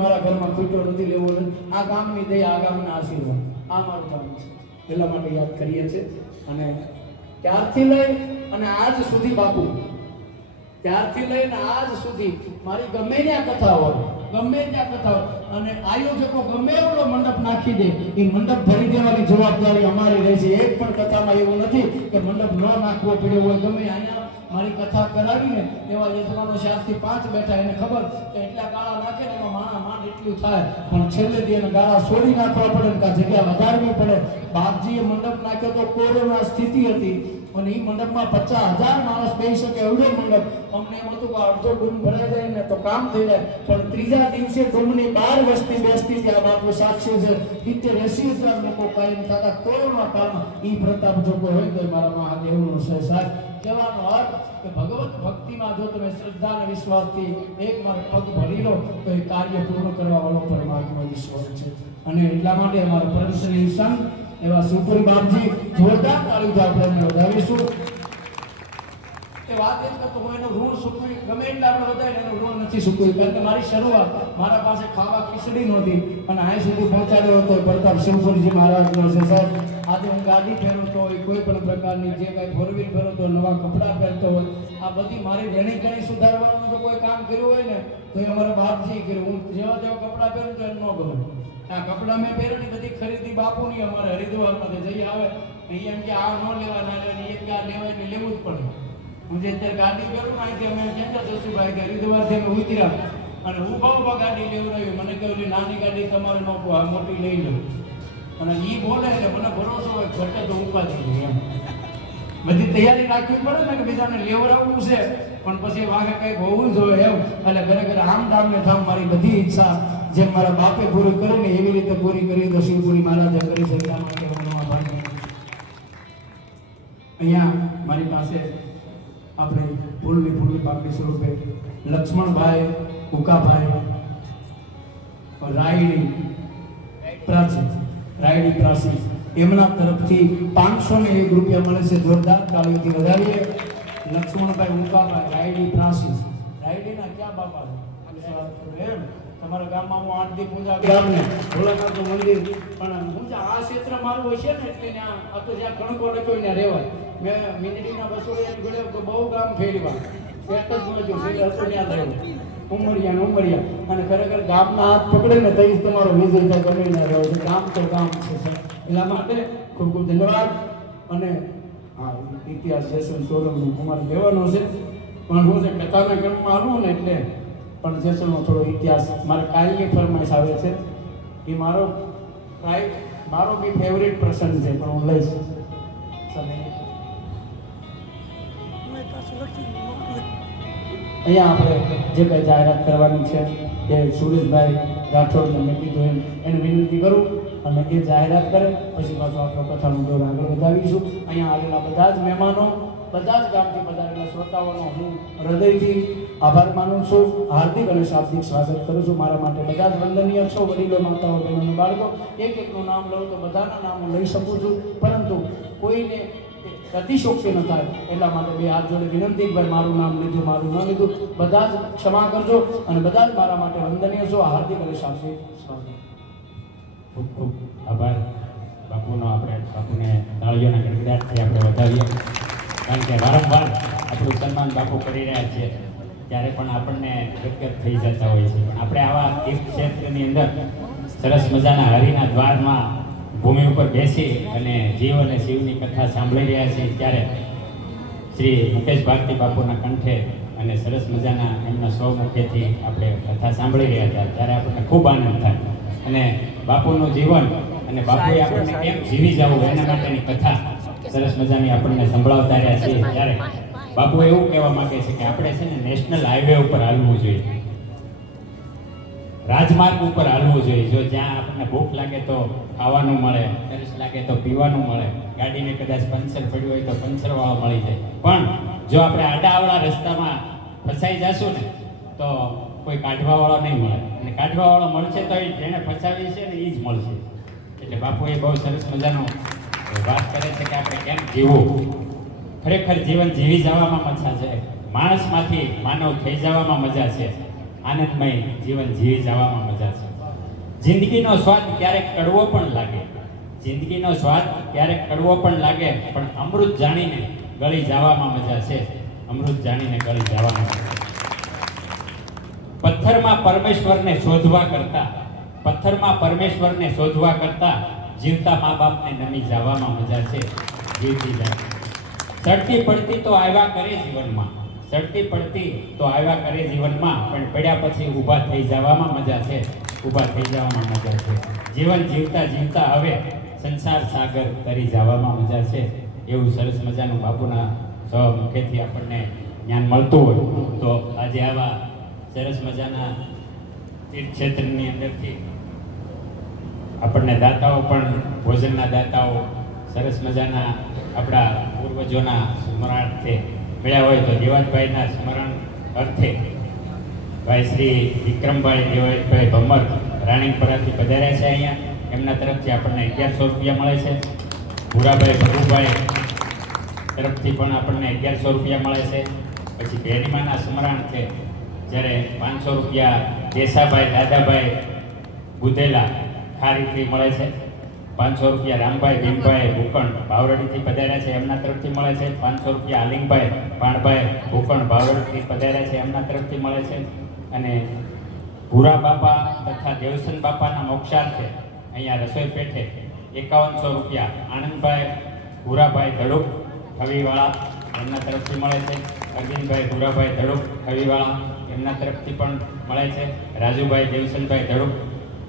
મારા ઘરમાં ખૂટો નથી લેવો નથી. આ ગામની દયા, આ ગામના આશીર્વાદ, આ મારું કામ છે. એટલા માટે યાદ કરીએ છીએ. અને ત્યારથી લઈ અને આજ સુધી બાપુ, ત્યારથી લઈને આજ સુધી મારી ગમે ત્યાં કથાઓ, ગમે ત્યાં કથાઓ, અને આયોજકો ગમે એવડો મંડપ નાખી દે, એ મંડપ ભરી દેવાની જવાબદારી અમારી રહેશે. એક પણ કથામાં એવું નથી કે મંડપ ન નાખવો પડ્યો હોય. ગમે અહીંયા મારી કથા કરાવીને એવા યજમાનો 4 થી 5 બેઠા, એને ખબર કે એટલા ગાળા નાખે ને એમાં માણા માંડ એટલું થાય, પણ છેલ્લે દી એને ગાળા છોડી નાખવા પડે ને કાં જગ્યા વધારવી પડે. બાપજીએ મંડપ નાખ્યો તો કોરોના સ્થિતિ હતી, અને એ મંડપમાં 50,000 માણસ બેસી શકે એવડો મંડપ. અમને એમ હતું કે અડધો ડૂમ ભરાઈ જાય ને તો કામ થઈ જાય, પણ ત્રીજા દિવસે ડૂમની 12 વસ્તી બેસતી ત્યાં બાપુ સાક્ષી છે. 70-80,000 લોકો કાયમ થતા કોરોના કાળમાં. એ પ્રતાપ જો કોઈ હોય તો મારા મહાદેવનો છે સાહેબ. કહેવાનો અર્થ કે ભગવત ભક્તિમાં જો તમે શ્રદ્ધા અને વિશ્વાસથી એક માર પગ ભરી લો તો એ કાર્ય પૂર્ણ કરવા વાળો પરમાત્મા ઈશ્વર છે. અને એટલા માટે અમારા પરમશ્રી સંત એવા સુપુરી બાપજી, જોરદાર તાળીઓ આપણે વધાવીશું. એ વાત એ જ કરતો હું એનું ઋણ ચૂકવી ગમે એટલે આપણે વધારે એનું ઋણ નથી ચૂકવી. કારણ કે મારી શરૂઆત મારા પાસે ખાવા ખીચડી નહોતી અને અહીં સુધી પહોંચાડ્યો હતો પ્રતાપ શિવપુરીજી મહારાજનો છે સાહેબ. આજે હું ગાડી ફેરવતો હોય, કોઈ પણ પ્રકારની જે કાંઈ ફોરવીલ ફેરવતો હોય, નવા કપડાં પહેરતો હોય, આ બધી મારી રહેણી કણી સુધારવાનું જો કોઈ કામ કર્યું હોય ને તો એ અમારા બાપજી કર્યું. હું જેવા જેવા કપડાં પહેરું તો એને ન ગમે. આ કપડાં મેં પહેરેલી બધી ખરીદી બાપુની અમારે હરિદ્વારમાંથી જઈ આવે અહીંયા કે આ ન લેવા ના લેવાની, એક આ લેવા એટલે લેવું જ પડે. હું જે અત્યારે ગાડી પહેરું ને અહીંથી અમે કેન્દ્ર જશુભાઈ કે હરિદ્વારથી અમે ઉતર્યા અને ઉભા ગાડી લેવડાવી. મને કહ્યું નાની ગાડી તમારે ન આ મોટી લઈ લો. અને એ બોલે એટલે મને ભરોસો હોય ઘટે તો ઉપાધી નહીં એમ. બધી તૈયારી રાખવી પડે ને કે બીજાને લેવડાવવું છે, પણ પછી વાગે કંઈક હોવું જોઈએ એમ. એટલે ખરેખર આમ ધામ ને ધામ મારી બધી ઈચ્છા જેમ મારા બાપે પૂરી કરીને એવી રીતે પૂરી કરી તો શિવપુરી મહારાજે કરી છે. એટલા માટે અહીંયા મારી પાસે આપણે ફૂલની પાકડી સ્વરૂપે લક્ષ્મણભાઈ ઉકાભાઈ રાયડી પ્રાચી એમના તરફથી 501 રૂપિયા મળે છે. જોરદાર તાળીઓથી વધારીએ. લક્ષ્મણભાઈ ઉકાભાઈ રાયડી પ્રાચી, રાયડીના ક્યાં બાપા એમ તમારા ગામમાં હું 8 દી પૂજા ગામને ભોળાનાથનું મંદિર, પણ હું આ ક્ષેત્ર મારું હશે ને એટલે ત્યાં આ તો જ્યાં કણકો લખ્યો ત્યાં રહેવાય. મેં મીંદડીના બસોડિયા જોડે બહુ ગામ ફેરવા એક જ મળ્યું ફેર હતો ત્યાં થયું ઉમરિયા અને ખરેખર ગામના હાથ પકડે ને તઈ તમારો વિજય થાય. ગમે ના રહ્યો છે, ગામ તો ગામ છે. એટલા માટે ખૂબ ખૂબ ધન્યવાદ. અને હા ઇતિહાસ જેસલ સોરમનું અમારે કહેવાનો છે, પણ હું છે કથાના ક્રમમાં આવું ને એટલે પણ જેસલનો થોડો ઇતિહાસ મારે કાલની ફરમાઈશ આવે છે. એ મારો બી ફેવરેટ પ્રસંગ છે, પણ હું લઈશ અહીંયા આપણે જે કંઈ જાહેરાત કરવાની છે એ સુરેશભાઈ રાઠોડને મેં કીધું એને વિનંતી કરું અને એ જાહેરાત કરે પછી પાછું આપણો કથાનો દોર આગળ વધાવીશું. અહીંયા આવેલા બધા જ મહેમાનો, બધા જ ગામથી પધારેલા શ્રોતાઓનો હું હૃદયથી આભાર માનું છું. હાર્દિક અને શાબ્દિક સ્વાગત કરું છું. મારા માટે બધા જ વંદનીય છો, વડીલો, માતાઓ, બહેનો, બાળકો. એકનું નામ લઉં તો બધાના નામ લઈ શકું છું, પરંતુ કોઈને અતિશોક્તિ ન થાય એટલા માટે બે હાથ જોડે વિનંતી. ભાઈ મારું નામ લીધું, મારું ન લીધું, બધા જ ક્ષમા કરજો અને બધા જ મારા માટે વંદનીય છો. હાર્દિક અને શાબ્દિક સ્વાગત. ખૂબ ખૂબ આભાર બાપુનો. આપણે બાપુને તાળીઓના ગડગડાટથી આપણે વધાવીએ, કારણ કે વારંવાર આપણું સન્માન બાપુ કરી રહ્યા છે ત્યારે પણ આપણને ગદગદ થઈ જતા હોય છે. પણ આપણે આવા એક ક્ષેત્રની અંદર સરસ મજાના હરિના દ્વારમાં ભૂમિ ઉપર બેસી અને જીવ અને શિવની કથા સાંભળી રહ્યા છીએ ત્યારે શ્રી મુકેશ ભારતી બાપુના કંઠે અને સરસ મજાના એમના સ્વમુખેથી આપણે કથા સાંભળી રહ્યા હતા ત્યારે આપણને ખૂબ આનંદ થાય. અને બાપુનું જીવન અને બાપુએ આપણને કેમ જીવી જવું એના માટેની કથા સરસ મજાની આપણને સંભળાવતા રહ્યા છીએ ત્યારે બાપુ એવું કહેવા માંગે છે કે આપણે છે ને નેશનલ હાઈવે ઉપર હાલવું જોઈએ, રાજમાર્ગ ઉપર હાલવું જોઈએ. જો જ્યાં આપણને ભૂખ લાગે તો ખાવાનું મળે, તરસ લાગે તો પીવાનું મળે, ગાડીને કદાચ પંચર પડ્યું હોય તો પંચરવાળો મળી જાય. પણ જો આપણે આડાઅવળા રસ્તામાં ફસાઈ જશું ને તો કોઈ કાઢવાવાળો નહીં મળે, અને કાઢવાવાળો મળશે તો જેણે ફસાવી છે ને એ જ મળશે. એટલે બાપુએ બહુ સરસ મજાનો વાત કરે છે કે આપણે કેમ જીવવું. ખરેખર જીવન જીવી જવામાં મજા છે, માણસમાંથી માનવ થઈ જવામાં મજા છે. આનંદમય જીવન જીવી જવામાં મજા છે. જિંદગીનો સ્વાદ ક્યારેક કડવો પણ લાગે, જિંદગીનો સ્વાદ ક્યારેક કડવો પણ લાગે, પણ અમૃત જાણીને ગળી જવામાં મજા છે, અમૃત જાણીને ગળી જવામાં મજા છે. પથ્થરમાં પરમેશ્વરને શોધવા કરતા, પથ્થરમાં પરમેશ્વરને શોધવા કરતા જીવતા મા બાપને નમી જવામાં મજા છે, જીવતી જાય. ચડતી પડતી તો આવ્યા કરે જીવનમાં, ચડતી પડતી તો આવ્યા કરે જીવનમાં, પણ પડ્યા પછી ઊભા થઈ જવામાં મજા છે, ઊભા થઈ જવામાં મજા છે. જીવન જીવતા જીવતા હવે સંસાર સાગર તરી જવામાં મજા છે. એવું સરસ મજાનું બાપુના મુખેથી આપણને જ્ઞાન મળતું હોય તો આજે આવા સરસ મજાના તીર્થક્ષેત્રની અંદરથી આપણને દાતાઓ પણ ભોજનના દાતાઓ સરસ મજાના આપણા પૂર્વજોના સ્મરણાર્થે મળ્યા હોય તો દેવાજભાઈના સ્મરણ અર્થે ભાઈ શ્રી વિક્રમભાઈ દેવાજભાઈ ભમર રાણીપરાથી પધાર્યા છે અહીંયા, એમના તરફથી આપણને 1100 રૂપિયા મળે છે. ભૂરાભાઈ ભગુભાઈ તરફથી પણ આપણને 1100 રૂપિયા મળે છે. પછી બેરીમાના સ્મરણાર્થે જ્યારે 500 રૂપિયા દેસાભાઈ દાદાભાઈ બુધેલા ખારીથી મળે છે. 500 રૂપિયા રામભાઈ ભીમભાઈ ભૂકણ બાવરડીથી પધાર્યા છે, એમના તરફથી મળે છે. 500 રૂપિયા આલિંગભાઈ પાણભાઈ ભૂકણ બાવરડીથી પધાર્યા છે, એમના તરફથી મળે છે. અને ભૂરા બાપા તથા દેવસન બાપાના મોક્ષાર્થે અહીંયા રસોઈ પેઠે 5100 રૂપિયા આનંદભાઈ ભૂરાભાઈ ધડુક ખવીવાળા એમના તરફથી મળે છે. અરવિંદભાઈ ભૂરાભાઈ ધડુક ખવીવાળા એમના તરફથી પણ મળે છે. રાજુભાઈ દેવસનભાઈ ધડુક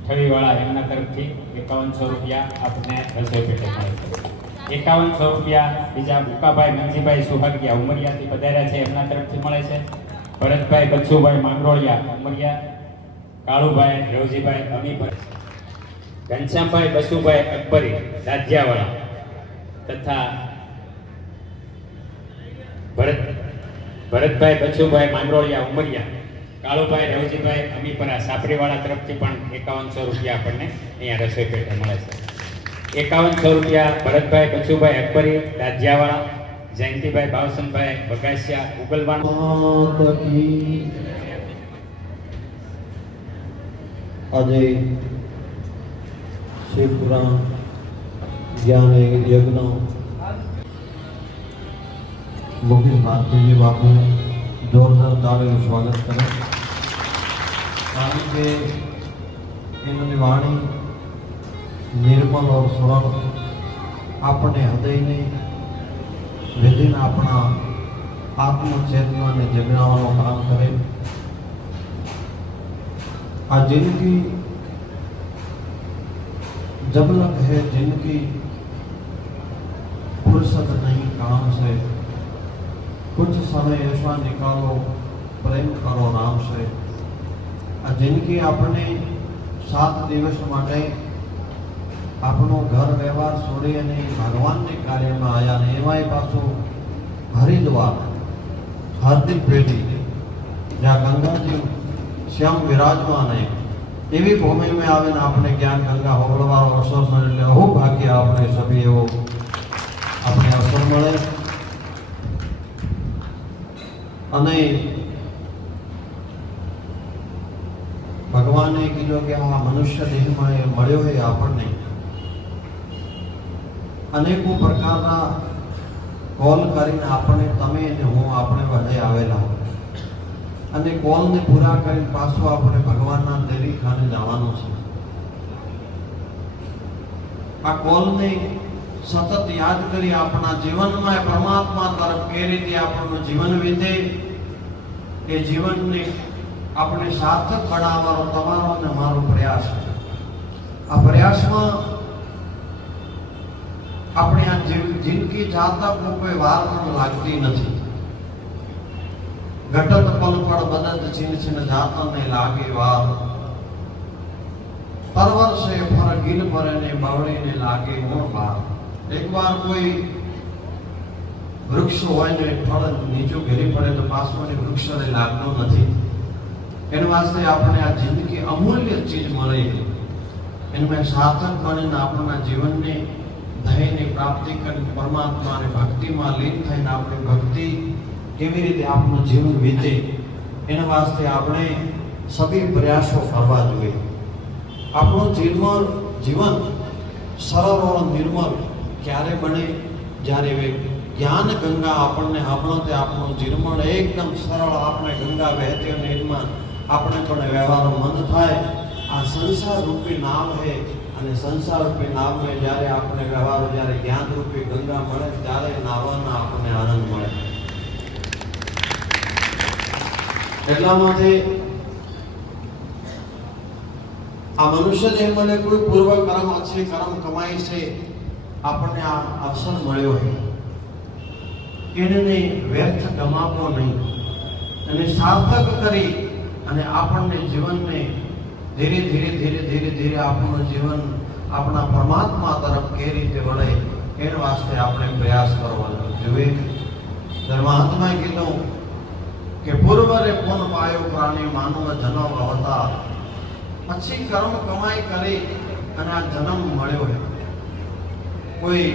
ઠવીવાળા એમના તરફથી 5100 રૂપિયા આપણને રસોઈ પેટે મળે છે. 5100 રૂપિયા બીજા બુકાભાઈ મંજીભાઈ સુહાગિયા ઉમરિયાથી પધાર્યા છે, એમના તરફથી મળે છે. ભરતભાઈ બચ્ચુભાઈ માંગરોળિયા ઉમરિયા, કાળુભાઈ રવજીભાઈ અમીપર, ઘનશ્યામભાઈ બસુભાઈ અકબરી દાજિયાવાળા તથા ભરતભાઈ બચ્ચુભાઈ માંગરોળિયા ઉમરિયા, કાળુભાઈ રવજીભાઈ અમીપરા સાપરીવાળા તરફથી પણ 5100 રૂપિયા આપણને અહીંયા રસોઈ પેટે મળે છે. 5100 રૂપિયા ભરતભાઈ બચુભાઈ અકબરી દાજિયાવાળા, જયંતિભાઈ બાવસનભાઈ બગાસિયા ઉગલવાન. આજે શિવપુરાણ જ્ઞાન યજ્ઞ મુકેશ ભારતીજી બાપુ જોરદાર તાળીનું સ્વાગત કરે, કારણ કે એમની વાણી નિર્મલ और સરળ આપણે હૃદયને વિધિને આપણા આત્મચેતનાને જગાવવાનું કામ કરે. આ जिनकी जब लग है जिनकी फुर्सत नहीं काम से, कुछ समय ऐसा निकालो प्रेम करो नाम से. આ जिनकी આપણે 7 દિવસ માટે આપણો ઘર વ્યવહાર છોડી અને ભગવાનની કાર્યમાં આવ્યા ને એમાંય પાછું હરિદ્વાર હાર્દિક પેઢી જ્યાં ગંગાજી શ્યામ વિરાજમાન है એવી ભૂમિમાં આવીને આપણે જ્ઞાન ગંગા હોળવાનો અવસર મળે એટલે અહો ભાગ્ય આપણે સભી એવો આપણે અવસર મળે. અને ભગવાને કીધું કે આ મનુષ્ય દેહમાં એ મળ્યો હોય આપણને અનેકો પ્રકારના કોલ કરીને આપણે તમે અને હું આપણે બધે આવેલા અને કોલને પૂરા કરીને પાછો આપણે ભગવાનના દેરી ખાને જવાનું છે. આ કોલને સતત યાદ કરી આપણા જીવનમાં પરમાત્મા તરફ કઈ રીતે આપણું જીવન વીતે એ જીવનને આપણે સાર્થક બનાવવાનો તમારો અને મારો પ્રયાસ છે. આ પ્રયાસમાં આપણે આ જિંદગી જાતા કોઈ વાર પણ લાગતી નથી. ઘટત પલ પડ બદત છીન છીન જાતા ને લાગે વાર, પરવર સે ફર ગિલ પર ને બવળી ને લાગે મોર બાર. એકવાર કોઈ વૃક્ષ હોય ને ફળ નીચું ઘેરી પડે તો પાછું વૃક્ષને લાગતું નથી. એના વાસ્તે આપણે આ જિંદગી અમૂલ્ય ચીજ મળે એમાં સાર્થક બનીને આપણા જીવનને ધ્યેયની પ્રાપ્તિ કરી પરમાત્માની ભક્તિમાં લીન થઈને આપણી ભક્તિ કેવી રીતે આપણું જીવન વીતે એના વાસ્તે આપણે સભી પ્રયાસો કરવા જોઈએ. આપણું જીવન સરળ અને નિર્મળ ક્યારે બને? જ્યારે જ્ઞાન ગંગા આપણો તે આપણું જીવન એકદમ સરળ, આપણે ગંગા વહેતી અને એમાં આપણે પણ વ્યવહારો મંદ થાય. આ સંસાર રૂપી નાવ છે અને સંસાર રૂપી નાવને જ્યારે આપણે વ્યવહારો, જ્યારે જ્ઞાન રૂપી ગંગા મળે ત્યારે નાવાનો આપણને આનંદ મળે. એટલા માટે આ મનુષ્ય જન્મને કોઈ પૂર્વ કર્મ અક્ષય કર્મ કમાઈ છે આપણને આ અવસર મળ્યો છે, એને વ્યર્થ ગમાવવો નહીં અને સાર્થક કરી અને આપણને જીવનને ધીરે ધીરે આપણું જીવન આપણા પરમાત્મા તરફ કઈ રીતે વળે એના વાસ્તે આપણે પ્રયાસ કરવાનો જોઈએ. ધર્માત્માએ કીધું કે પૂર્વરે પુન પાયો પ્રાણી માનવ જન્મ અવતાર. પછી કર્મ કમાઈ કરી અને આ જન્મ મળ્યો છે કોઈ,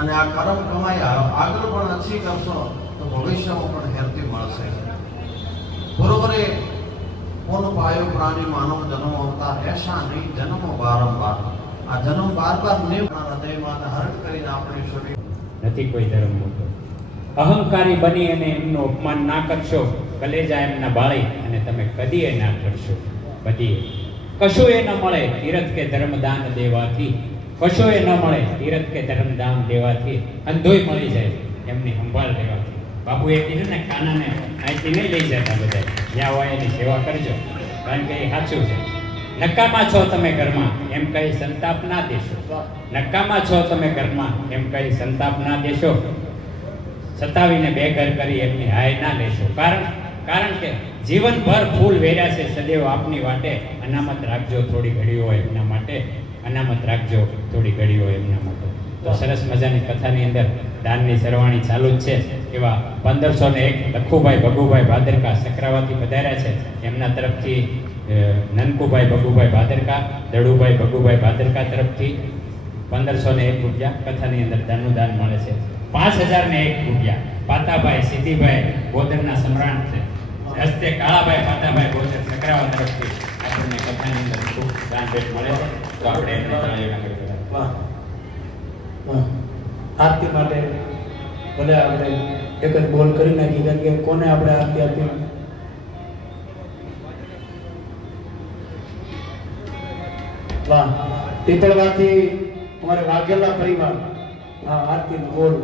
અને આ કર્મ કમાઈ આગળ પણ અછી કરશો તો ભવિષ્યમાં પણ હેરતી મળશે. પૂર્વરે પુન પાયો પ્રાણી માનવ જન્મ અવતાર. એસા નહીં જન્મ વારંવાર. આ જન્મ બાર નહીં, હૃદયમાં હરણ કરીને આપણે છોડી નથી કોઈ ધર્મ મોટો. અહંકારી બની અને એમનું અપમાન ના કરશો, કલેજા એમના બાળી અને તમે કદીએ ના કરશો. બધીએ કશું એ ન મળે તીરથ કે ધર્મદાન દેવાથી, કશું એ ન મળે તીરથ કે ધર્મદાન દેવાથી, અંધોય મળી જાય એમની સંભાળ લેવાથી. બાપુએ કીધું ને, કાનાને અહીંથી નહીં લઈ જતા બધા, જ્યાં હોય એની સેવા કરજો, કારણ કે એ સાચું છે. નકામા છો તમે ઘરમાં એમ કહી સંતાપ ના દેશો, નકામા છો તમે ઘરમાં એમ કહી સંતાપ ના દેશો, સતાવીને બેઘર કરી એમની હાય ના લેશો. કારણ કે જીવનભર ફૂલ વેર્યા છે સદૈવ આપની વાટે, અનામત રાખજો થોડી ઘડીઓ એમના માટે, અનામત રાખજો થોડી ઘડીઓ એમના માટે. તો સરસ મજાની કથાની અંદર દાનની સરવાણી ચાલુ જ છે. એવા 1501 લખુભાઈ ભગુભાઈ ભાદરકા સકરાવાથી પધાર્યા છે. એમના તરફથી નનકુભાઈ ભગુભાઈ ભાદરકા, દડુભાઈ ભગુભાઈ ભાદરકા તરફથી 1501 રૂપિયા કથાની અંદર દાનનું દાન મળે છે. 5001 રૂપિયા પાતાભાઈ સિદ્ધિભાઈ બોદરના સમ્રાટ છે હસ્તે કાળાભાઈ પાતાભાઈ બોદર સકરાવા તરફથી આપણને કથાની અંદર ખૂબ દાન ભેટ મળે છે. તો આપણે એમને તાળીઓના ગણગડાટ. વાહ વાહ. આરતી માટે ભલે આપણે એક જ બોલ કરી નાખી, કારણ કે કોને આપણે આરતી આપી. વાહ. પીપળવાથી અમારે વાઘેલા પરિવાર. હા, આરતીનો બોલ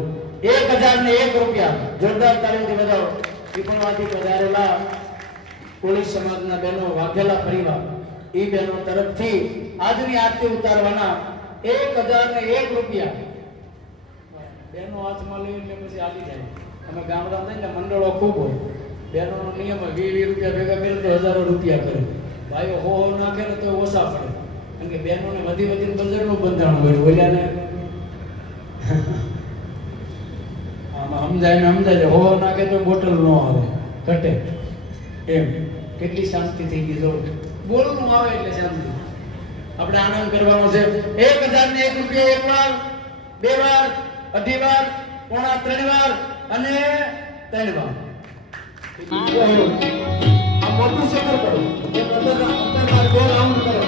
1001 રૂપિયા. જોરદાર તાળીઓથી બજાવો. પીપળવાથી પધારેલા પોલીસ સમાજના બહેનો, વાઘેલા પરિવાર, એ બહેનો તરફથી આજની આરતી ઉતારવાના 1001 રૂપિયા. બહેનો હાથમાં લઈ એટલે પછી આવી જાય. અમે ગામડા થઈને મંડળો ખૂબ હોય, બહેનોનો નિયમ 20 રૂપિયા ભેગા કરે તો હજારો રૂપિયા કરે. ભાઈઓ હો નાખે ને તો ઓછા પડે, કારણ કે બહેનોને વધીને બજારનું બંધાણ હોય. ઓલાને આમાં સમજાય હો નાખે તો બોટલ ન આવે, ઘટે. એમ કેટલી શાંતિ થઈ ગઈ. જો બોલનું આવે એટલે શાંતિ. આપણે આનંદ કરવાનો છે. 1001 રૂપિયા એક વાર, બે વાર, અઢી વાર, પોણા 3 વાર અને 3 વાર. આ મોટું સફર કરો. એક અંદર બોલ રાઉન્ડ કરો.